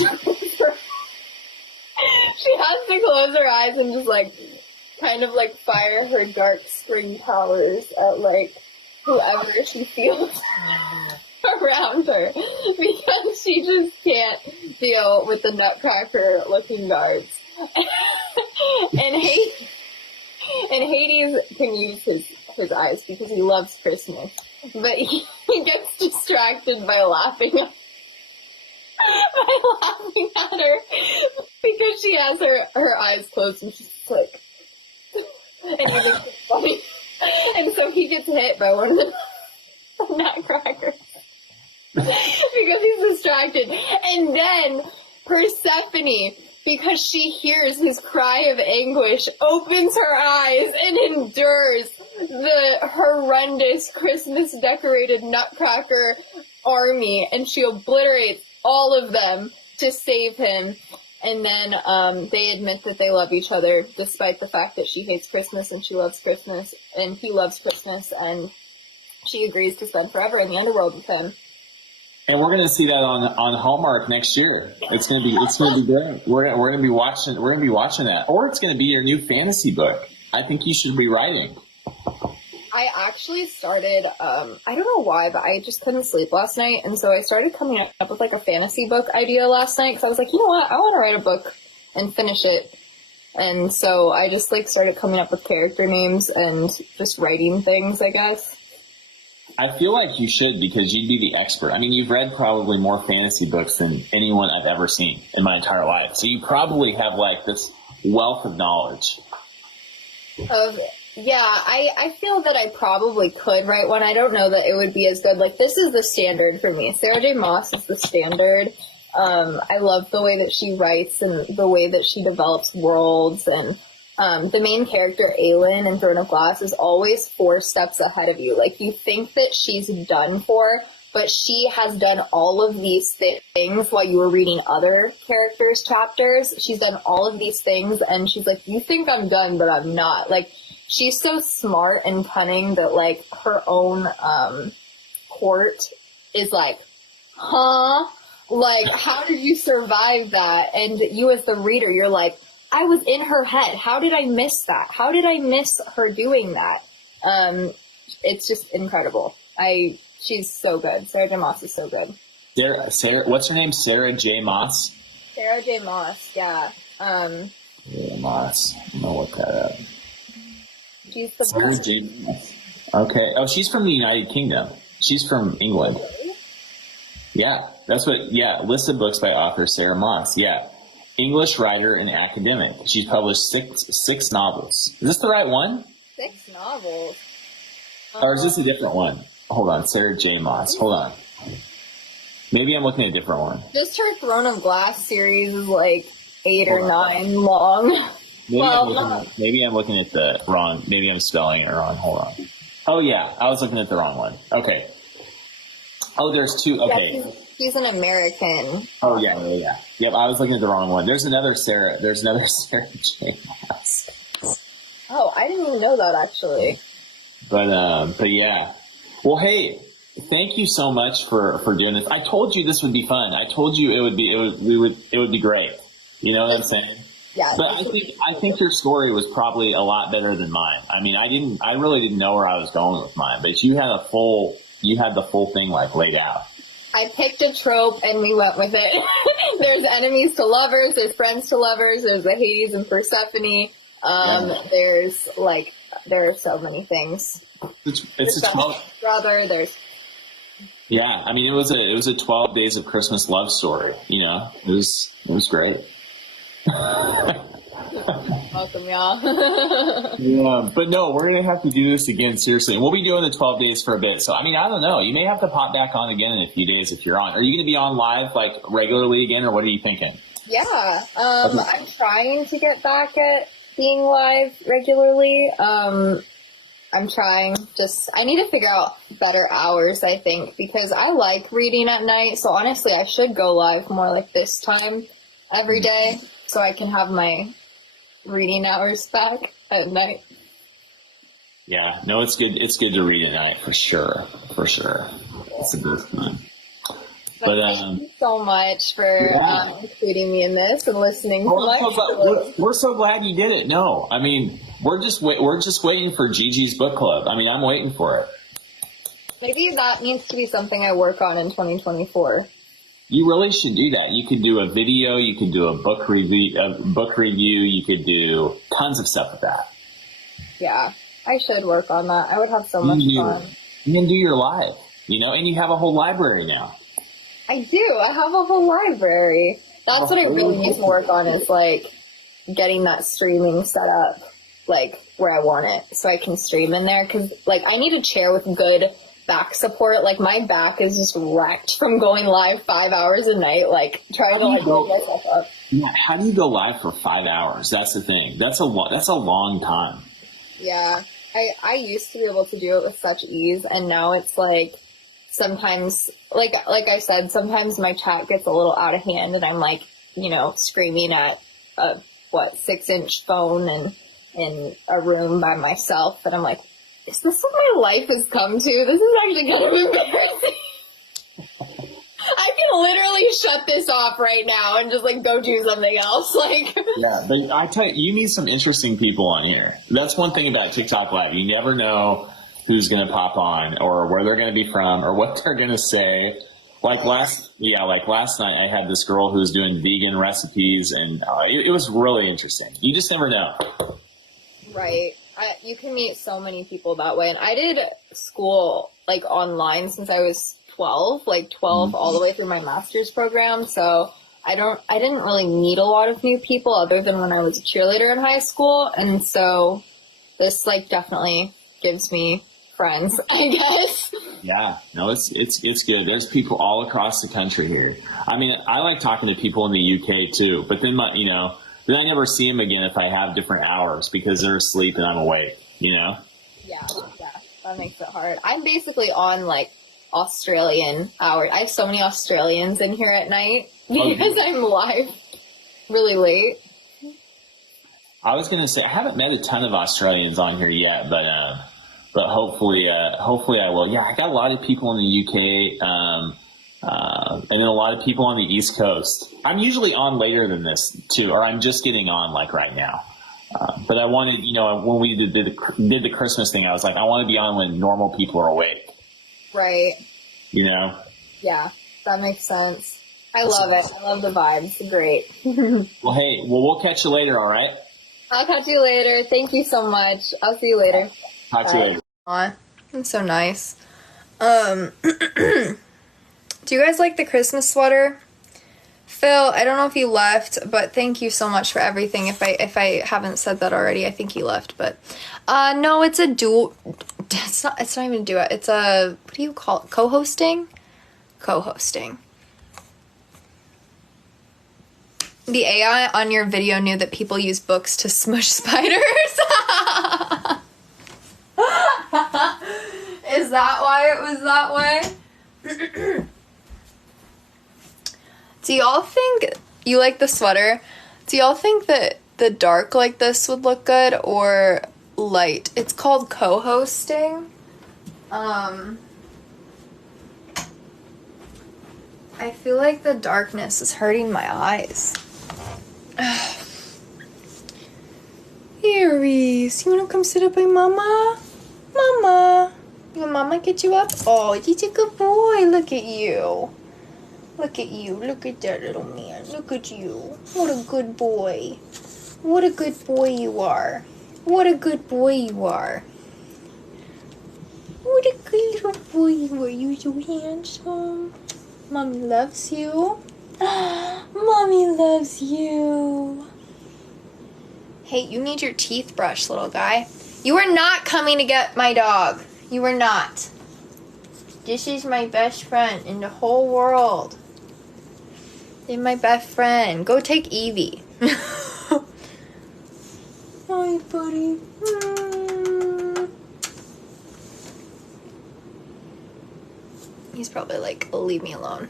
to close her eyes and just like kind of like fire her dark spring powers at like whoever she feels around her, because she just can't deal with the nutcracker looking guards. And Hades can use his eyes because he loves Christmas, but he gets distracted by laughing at her because she has her eyes closed, and she's like, and he thinks it's funny, and so he gets hit by one of the nutcrackers because he's distracted. And then Persephone, because she hears his cry of anguish, opens her eyes and endures the horrendous Christmas decorated nutcracker army, and she obliterates all of them to save him. And then they admit that they love each other, despite the fact that she hates Christmas and she loves Christmas, and he loves Christmas, and she agrees to spend forever in the underworld with him. And we're gonna see that on Hallmark next year. It's gonna be good. We're gonna be watching that, or it's gonna be your new fantasy book. I think you should be writing. I actually started, I don't know why, but I just couldn't sleep last night, and so I started coming up with like a fantasy book idea last night, because I was like, you know what, I want to write a book and finish it. And so I just like started coming up with character names and just writing things, I guess. I feel like you should, because you'd be the expert. I mean, you've read probably more fantasy books than anyone I've ever seen in my entire life. So you probably have like this wealth of knowledge. Yeah, I feel that I probably could write one. I don't know that it would be as good. Like, this is the standard for me. Sarah J. Maas is the standard. I love the way that she writes and the way that she develops worlds, and the main character, Aelin, in Throne of Glass, is always 4 steps ahead of you. Like, you think that she's done for, but she has done all of these things while you were reading other characters' chapters. She's done all of these things, and she's like, you think I'm done, but I'm not. Like, she's so smart and cunning that, like, her own court is like, huh? Like, how did you survive that? And you as the reader, you're like, I was in her head. How did I miss that? How did I miss her doing that? it's just incredible. She's so good. Sarah J. Maas is so good. Sarah, what's her name? Sarah J. Maas? Sarah J. Maas, yeah. Sarah Maas. I'm gonna look that up. She's the Sarah best. J. Maas. Okay. Oh, she's from the United Kingdom. She's from England. Yeah, list of books by author Sarah Maas. Yeah, English writer and academic. She's published six novels. Is this the right one? 6 novels. Or is this a different one? Hold on, Sarah J. Maas. Hold on. Maybe I'm looking at a different one. Just her Throne of Glass series is like 8 or 9 long. Maybe I'm looking at the wrong. Maybe I'm spelling it wrong. Hold on. Oh yeah, I was looking at the wrong one. Okay. Oh, there's 2. Okay. Yeah, she's an American. Oh yeah. Yep, I was looking at the wrong one. There's another Sarah J. Maas. Oh, I didn't even know that actually. But yeah. Well, hey, thank you so much for doing this. I told you this would be fun. I told you it would be great. You know what I'm saying? Yeah. But I think your story was probably a lot better than mine. I mean, I really didn't know where I was going with mine, but you had the full thing like laid out. I picked a trope and we went with it. There's enemies to lovers, there's friends to lovers, there's the Hades and Persephone. There are so many things. It's a 12 brother. Yeah, I mean it was a 12 Days of Christmas love story. You know, it was great. Welcome, y'all. Yeah, but no, we're gonna have to do this again seriously. And we'll be doing the 12 days for a bit. So I mean, I don't know. You may have to pop back on again in a few days if you're on. Are you gonna be on live like regularly again, or what are you thinking? Yeah, I'm trying to get back at being live regularly. I'm trying. I need to figure out better hours, I think, because I like reading at night. So honestly, I should go live more like this time every day so I can have my reading hours back at night. Yeah, no, it's good. It's good to read at night for sure. It's a good fun. But thank you so much for including me in this and listening to my story. We're so glad you did it. No, I mean, we're just waiting for Gigi's book club. I mean, I'm waiting for it. Maybe that needs to be something I work on in 2024. You really should do that. You could do a video. You could do a book review. You could do tons of stuff with that. Yeah, I should work on that. I would have so much fun. And then do your live, and you have a whole library now. I do. I have a whole library. That's what I really need to work on is like getting that streaming set up like where I want it so I can stream in there. Cause like I need a chair with good back support. Like my back is just wrecked from going live 5 hours a night, like trying to like build myself up. Yeah. How do you go live for 5 hours? That's the thing. That's a long time. Yeah. I used to be able to do it with such ease. And now it's like, sometimes, like I said, sometimes my chat gets a little out of hand and I'm like, screaming at a 6-inch phone and in a room by myself. And I'm like, is this what my life has come to? This is actually kind of embarrassing. I can literally shut this off right now and just like go do something else. Yeah, but I tell you, you need some interesting people on here. That's one thing about TikTok Live. You never know who's going to pop on or where they're going to be from or what they're going to say. Like last night I had this girl who was doing vegan recipes and it was really interesting. You just never know. Right. You can meet so many people that way. And I did school like online since I was 12 all the way through my master's program. So I didn't really meet a lot of new people other than when I was a cheerleader in high school. And so this definitely gives me friends, I guess. Yeah, no, it's good. There's people all across the country here. I mean, I like talking to people in the UK too, but then then I never see them again if I have different hours because they're asleep and I'm awake, Yeah, that makes it hard. I'm basically on Australian hours. I have so many Australians in here at night because I'm live really late. I was going to say, I haven't met a ton of Australians on here yet, but hopefully I will. Yeah, I got a lot of people in the UK, and then a lot of people on the East Coast. I'm usually on later than this too, or I'm just getting on right now. But I wanted, when we did the Christmas thing, I was like, I want to be on when normal people are awake. Right. You know? Yeah, that makes sense. I love it. I love the vibes. Great. Well, hey, we'll catch you later, all right? I'll catch you later. Thank you so much. I'll see you later. Talk to you later. Aw, that's so nice. Do you guys like the Christmas sweater? Phil, I don't know if you left, but thank you so much for everything. If I haven't said that already, I think he left, but no, it's a dual. It's not even a duet. It's a, what do you call it? Co-hosting? Co-hosting. The AI on your video knew that people use books to smush spiders. Is that why it was that way? Do y'all think, you like the sweater? Do y'all think that the dark like this would look good or light? It's called co-hosting. I feel like the darkness is hurting my eyes. Aries, you wanna come sit up by Mama? Mama. You want Mama get you up? Oh, he's a good boy. Look at you. Look at you. Look at that little man. Look at you. What a good boy. What a good boy you are. What a good boy you are. What a good little boy you are. You're so handsome. Mommy loves you. Mommy loves you. Hey, you need your teeth brushed, little guy. You are not coming to get my dog. You are not. This is my best friend in the whole world. You're my best friend. Go take Evie. Hi, buddy. He's probably like, leave me alone.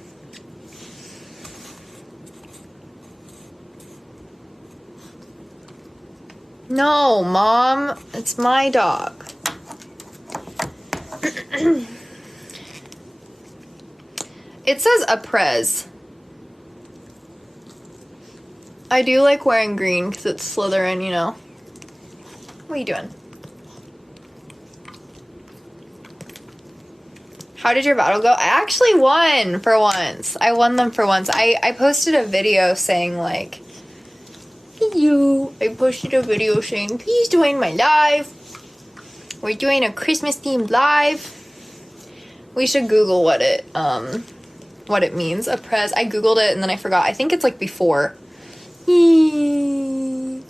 No, Mom. It's my dog. It says Aprez. I do like wearing green because it's Slytherin, you know. What are you doing? How did your battle go? I actually won for once. I won them for once. I posted a video saying like, hello. I posted a video saying, please join my live. We're doing a Christmas themed live. We should Google what it means. Aprez. I Googled it and then I forgot. I think it's like before. Hi!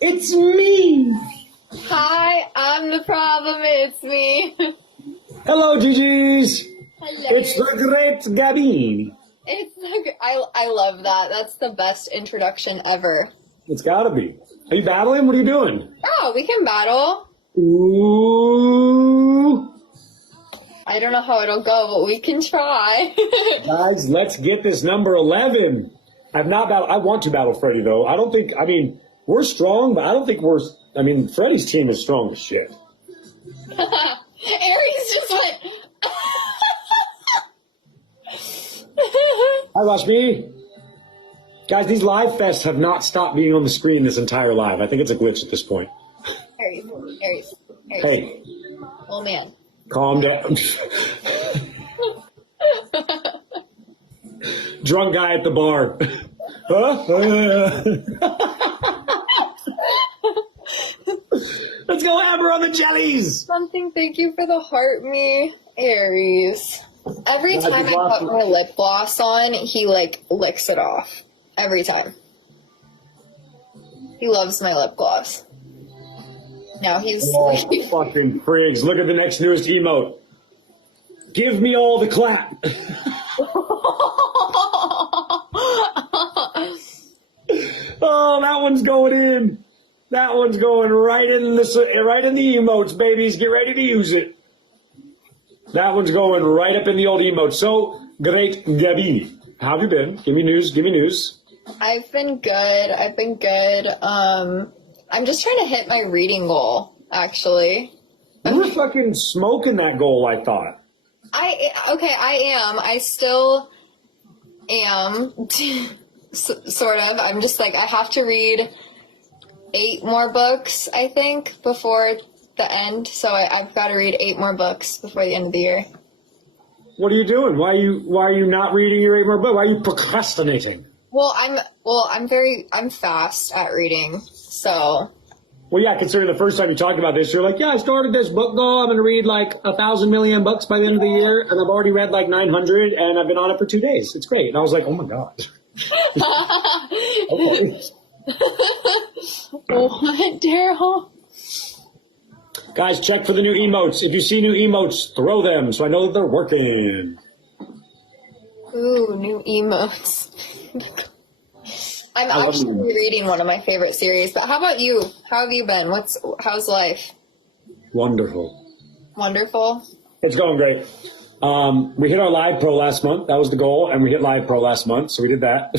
It's me! Hi, I'm the problem, it's me. Hello, GG's! Hello. It's the great Gabby. I love that. That's the best introduction ever. It's gotta be. Are you battling? What are you doing? Oh, we can battle. Ooh! I don't know how it'll go, but we can try. Guys, let's get this number 11. I've not battled. I want to battle Freddy, though. We're strong, but I don't think Freddy's team is strong as shit. Aries just went. Hi, watch me. Guys, these live fests have not stopped being on the screen this entire live. I think it's a glitch at this point. Aries. Hey. Oh, man. Calm down. Drunk guy at the bar. Let's go hammer on the jellies. Something, thank you for the heart me. Aries. Every time I put my lip gloss on, he like licks it off. Every time. He loves my lip gloss. Now he's Oh, fucking prigs. Look at the next newest emote. Give me all the clap. Oh, that one's going in. That one's going right in the emotes, babies. Get ready to use it. That one's going right up in the old emotes. So, great Gabby. How have you been? Give me news. I've been good. I'm just trying to hit my reading goal, actually. You were fucking smoking that goal, I thought. I am. am sort of. I'm just like, I have to read 8 more books, I think, before the end. So I've got to read 8 more books before the end of the year. What are you doing? Why are you not reading your 8 more books? Why are you procrastinating? Well, I'm fast at reading, so. Well, yeah, considering the first time you talked about this, you're like, yeah, I started this book goal. I'm going to read like 1,000 million books by the end of the year, and I've already read like 900, and I've been on it for 2 days. It's great. And I was like, oh my god. Okay. What, Daryl? Guys, check for the new emotes. If you see new emotes, throw them so I know that they're working. Ooh, new emotes. I'm actually reading one of my favorite series, but how about you? How have you been? How's life? Wonderful. Wonderful? It's going great. We hit our Live Pro last month. That was the goal, and we hit Live Pro last month, so we did that.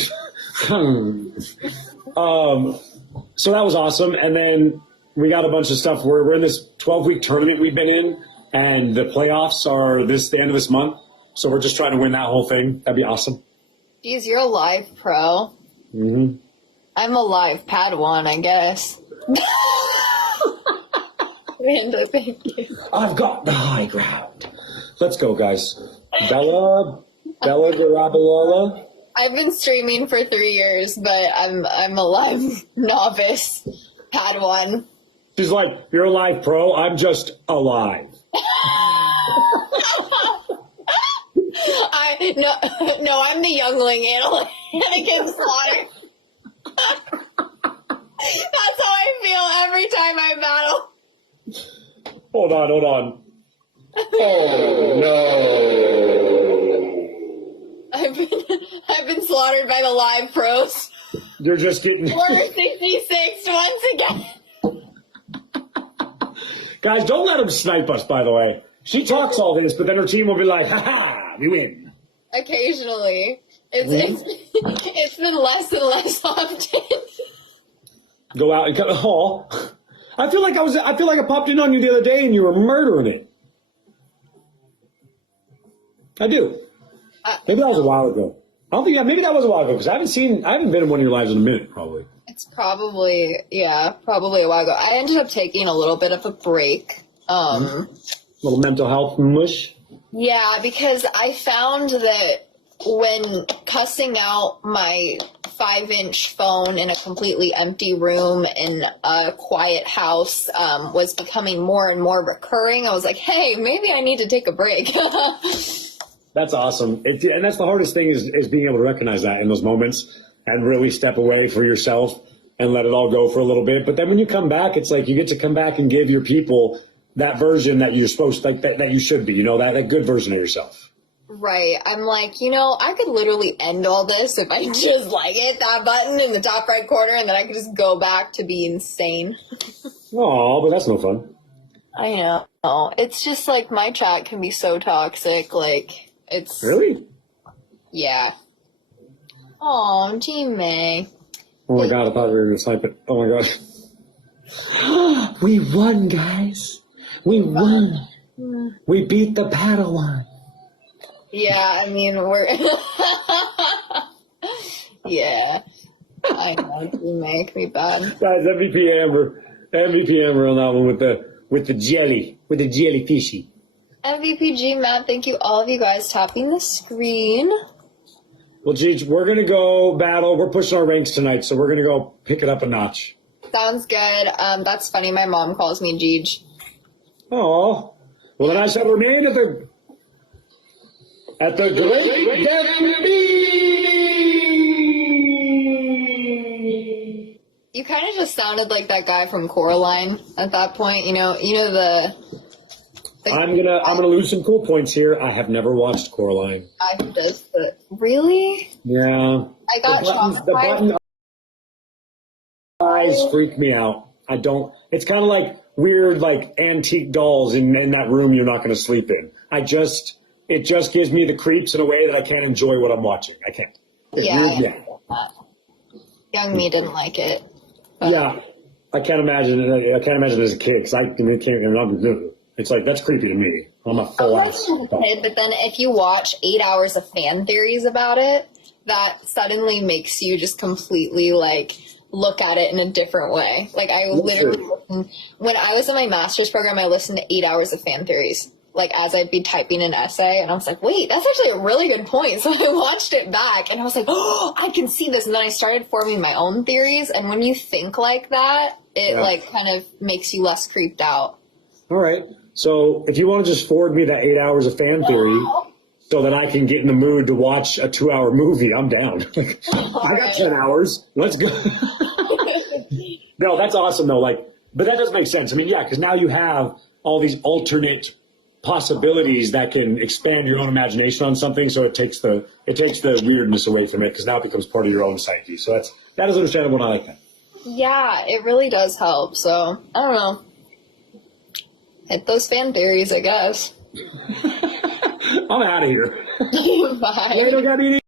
So that was awesome, and then we got a bunch of stuff. We're in this 12-week tournament we've been in, and the playoffs are the end of this month, so we're just trying to win that whole thing. That'd be awesome. Geez, you're a live pro. Mm-hmm. I'm a live Padawan, I guess. Randa, thank you. I've got the high ground. Let's go, guys. Bella Garabalola. I've been streaming for 3 years, but I'm a live novice Padawan. She's like, you're a live pro. I'm just alive. No, I'm the youngling Anakin Slaughter. That's how I feel every time I battle. Hold on. Oh no! I've been slaughtered by the live pros. You're just getting. Order 66 once again. Guys, don't let him snipe us. By the way, she talks all this, but then her team will be like, "Ha ha, we win." Occasionally, it's been less and less often. Go out and cut. Oh, I feel like I popped in on you the other day and you were murdering it. I do. Maybe that was a while ago. I don't think. Yeah, maybe that was a while ago because I haven't been in one of your lives in a minute, probably. It's probably a while ago. I ended up taking a little bit of a break. A little mental health mush. Yeah, because I found that when cussing out my 5-inch phone in a completely empty room in a quiet house was becoming more and more recurring, I was like, hey, maybe I need to take a break. That's awesome. And that's the hardest thing is being able to recognize that in those moments and really step away for yourself and let it all go for a little bit. But then when you come back, it's like you get to come back and give your people that version that you're supposed to, that you should be, that good version of yourself. Right. I'm like, I could literally end all this if I just hit that button in the top right corner and then I could just go back to be insane. Oh, but that's no fun. I know. It's just like my chat can be so toxic. Like, it's. Really? Yeah. Oh, G May. Oh my god, I thought we were going to snipe it. Oh my god. We won, guys. We won. We beat the Padawan. Yeah, I mean, we're... Yeah. I know, you make me bad. Guys, MVP Amber on that one with the jellyfishy. MVP G, Matt, thank you all of you guys tapping the screen. Well, Jeej, we're going to go battle. We're pushing our ranks tonight, so we're going to go pick it up a notch. Sounds good. That's funny. My mom calls me Jeej. Oh, well, then I shall remain at the great Gabs. You kind of just sounded like that guy from Coraline at that point. The I'm gonna lose some cool points here. I have never watched Coraline. guy who does the really. Yeah, I got shocked. the button eyes freak me out. I don't. It's kind of like weird, antique dolls in that room you're not going to sleep in. It just gives me the creeps in a way that I can't enjoy what I'm watching. I can't. Yeah. Young me didn't like it. Yeah, I can't imagine it. I can't imagine it as a kid because I can't. It's like, that's creepy to me. I'm a full ass. But then if you watch 8 hours of fan theories about it, that suddenly makes you just completely like look at it in a different way. Like I literally listened, when I was in my master's program, I listened to 8 hours of fan theories, like as I'd be typing an essay, and I was like, wait, that's actually a really good point. So I watched it back and I was like, oh, I can see this. And then I started forming my own theories. And when you think like that, it like kind of makes you less creeped out. All right. So if you want to just forward me that 8 hours of fan theory so that I can get in the mood to watch a 2-hour movie, I'm down. I got 10 hours. Let's go. No, that's awesome though. Like, but that does make sense. I mean, yeah, because now you have all these alternate possibilities that can expand your own imagination on something. So it takes the weirdness away from it because now it becomes part of your own psyche. So that is understandable, and I like that. Yeah, it really does help. So I don't know. Hit those fan theories, I guess. I'm out of here. Bye. Later, Gabby.